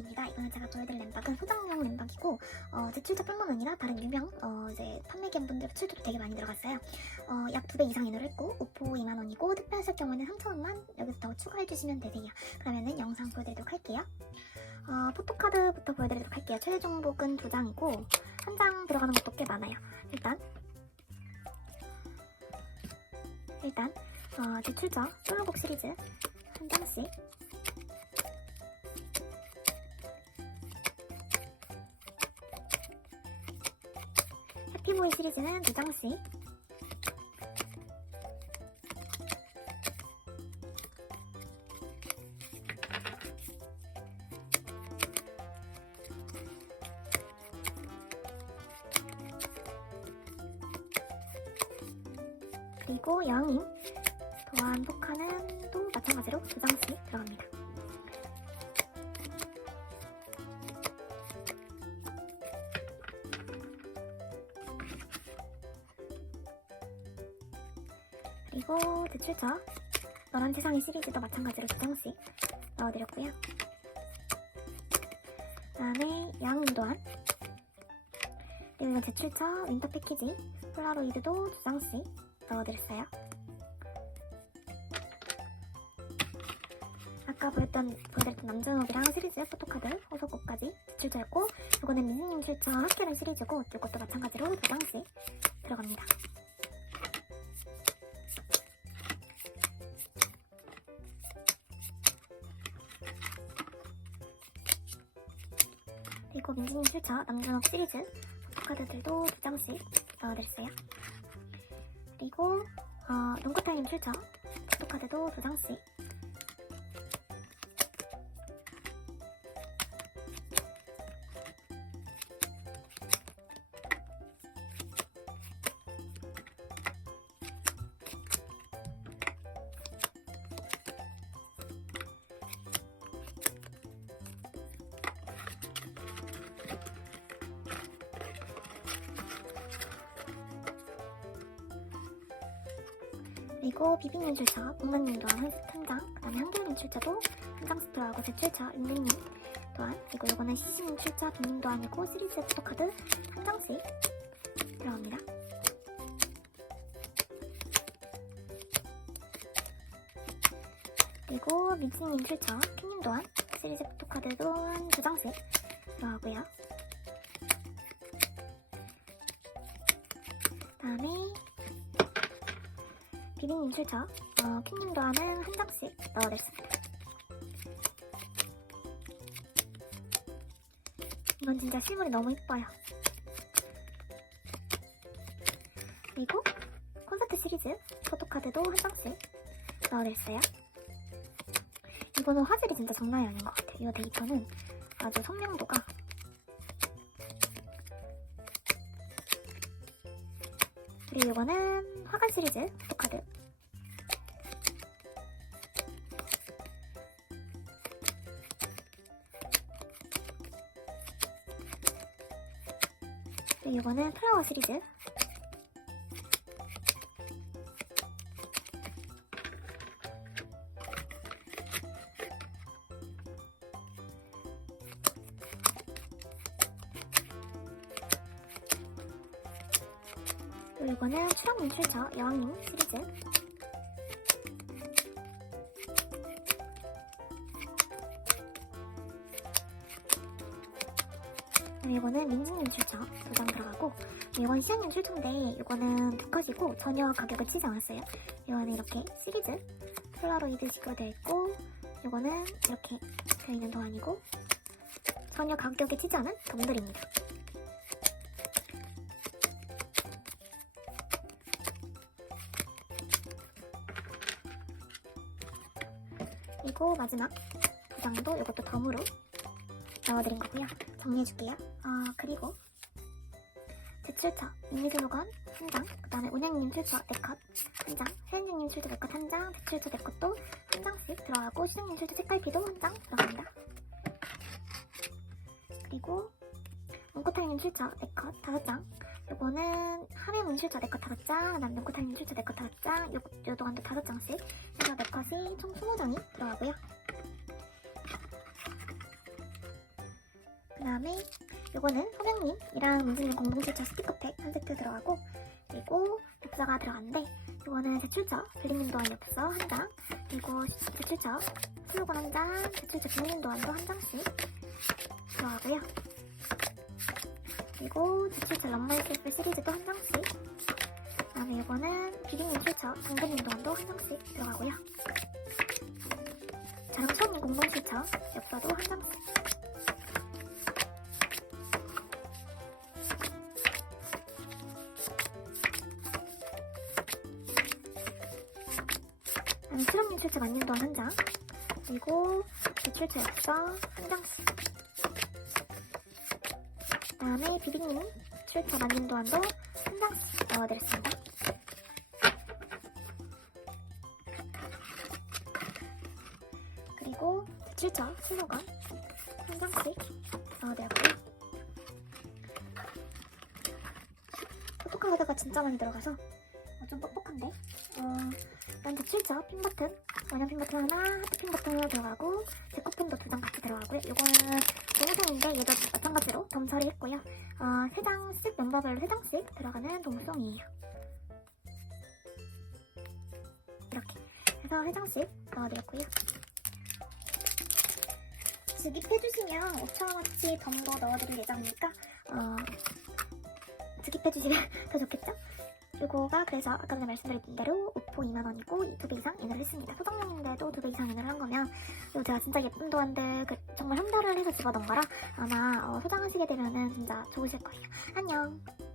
램박입니다. 이번에 제가 보여드릴 램박은 소장용 램박이고 어, 제출처 뿐만 아니라 다른 유명 어, 이제 판매기업분들 출처도 되게 많이 들어갔어요. 어, 약두배 이상 인하를 했고 오포 2만 원이고 특별하실 경우에는 3천 원만 여기서 더 추가해 주시면 되세요. 그러면은 영상 보여드리도록 할게요. 어, 포토카드부터 보여드리도록 할게요. 최대 정복은 두 장이고 한 장 들어가는 것도 꽤 많아요. 일단 일단 어, 제출처 솔로곡 시리즈 한 장씩 해피보이 시리즈는 두 장씩 그리고 여왕님 또한 포카는 또 마찬가지로 두 장씩 들어갑니다. 그리고 대출처 너란 세상의 시리즈도 마찬가지로 두 장씩 넣어드렸고요. 그다음에 양님 또한 그리고 이건 제출처 윈터 패키지 폴라로이드도 두 장씩 넣어드렸어요. 아까 보였던 보여드렸던 남준옥이랑 시리즈 포토카드 호소곡까지 제출처였고 이거는 미니님 출처 학계는 시리즈고 이것도 마찬가지로 두 장씩 들어갑니다. 그리고 민지님 출처 남준옥 시리즈 포토카드들도 두 장씩 넣어드렸어요. 그리고 어, 눈코타님 출처 포토카드도 두 장씩 그리고 비비님 출처 공간님 또한 한, 한 장, 그 다음에 한결님 출처도 한 들어가고 제 출처 윤빈님 또한 그리고 이거는 시시님 출처 빈님도 아니고 시리즈 포토 카드 한 장씩 들어갑니다. 그리고 민지님 출처 킹님 또한 시리즈 포토 카드도 한 두 장씩 들어가고요. 다음에 비비님 출처 어, 킹님 도안은 한 장씩 넣어드렸습니다. 이건 진짜 실물이 너무 이뻐요. 그리고 콘서트 시리즈 포토카드도 한 장씩 넣어드렸어요. 이거는 화질이 진짜 장난이 아닌 것 같아요. 이 데이터는 아주 선명도가 그리고 이거는 화관 시리즈 이거는 플라워 시리즈. 이거는 추락 문 출처 여왕님 시리즈 그리고 이거는 민지님 출처 두 장 들어가고 이건 시연님 출처인데 이거는 두 컷이고 전혀 가격을 치지 않았어요 이거는 이렇게 시리즈 폴라로이드식으로 되어 있고 이거는 이렇게 되어 있는 도안이고 전혀 가격에 치지 않은 동들입니다 그리고 마지막 두 장도 이것도 덤으로 넣어드린 거고요. 정리해줄게요. 어, 그리고 제 출처 윤미슬로건 한 장, 그 다음에 운영님 출처 4컷 한 장, 세연님님 출처 4컷 한 장, 제 출처 4컷도 한 장씩 들어가고 시장님 출처 색깔피도 한 장 들어갑니다. 그리고 문코타님 출처 4컷 5장 요거는 하명님 출처 4컷 5장, 그 다음 문코타님 출처 4컷 5장, 요, 요 동안도 5장씩 해서 4컷이 총 20장이 들어가고요. 다음에 요거는 소명님이랑 민지님 공동출처 스티커팩 한 세트 들어가고 그리고 엽서가 들어갔는데 요거는 제출처 블링님 도안 엽서 한 장, 그리고 제출처 슬로건 한 장, 제출처 블링님 도안도 한 장씩 들어가고요. 그리고 제출처 런마이 셀프 시리즈도 한 장씩 그다음에 이거는 비빔님 출처 당근님 도안도 한 장씩 들어가고요. 저랑 처음인 공동 출처 엽서도 한 장씩 그다음에 수령님 출처 만년 도안 한 장, 그리고 제 출처 엽서 한 장씩. 그 다음에 비비님 출처 만년 도안도 한 장씩 넣어드렸습니다. 그리고 제출처 슬로건 한 장씩 넣어드렸고요. 포토카드가 진짜 많이 들어가서 어, 좀 뻑뻑한데 어, 일단 제출처 핀 버튼 원형 핀 버튼 하나, 하트 핀 버튼 하나 들어가고 제 코핀도 두 장 같이 들어가고요. 이거는 동송인데 얘도 마찬가지로 덤 처리했고요. 어, 세 장씩 멤버별로 세 장씩 들어가는 동송이에요. 이렇게 해서 세 장씩 넣어드렸고요. 즉입해주시면 5천원어치 덤도 넣어드릴 예정이니까 어, 즉입해주시면 더 좋겠죠? 요거가 그래서 아까 전에 말씀드렸던 대로 오포 2만원이고 2배 이상 인을 했습니다. 소정용인데도 2배 이상 인을 한 거면 이거 제가 진짜 예쁜 도안들 그 정말 한 달을 해서 집어넣은 거라 아마 어, 소장하시게 되면은 진짜 좋으실 거예요. 안녕!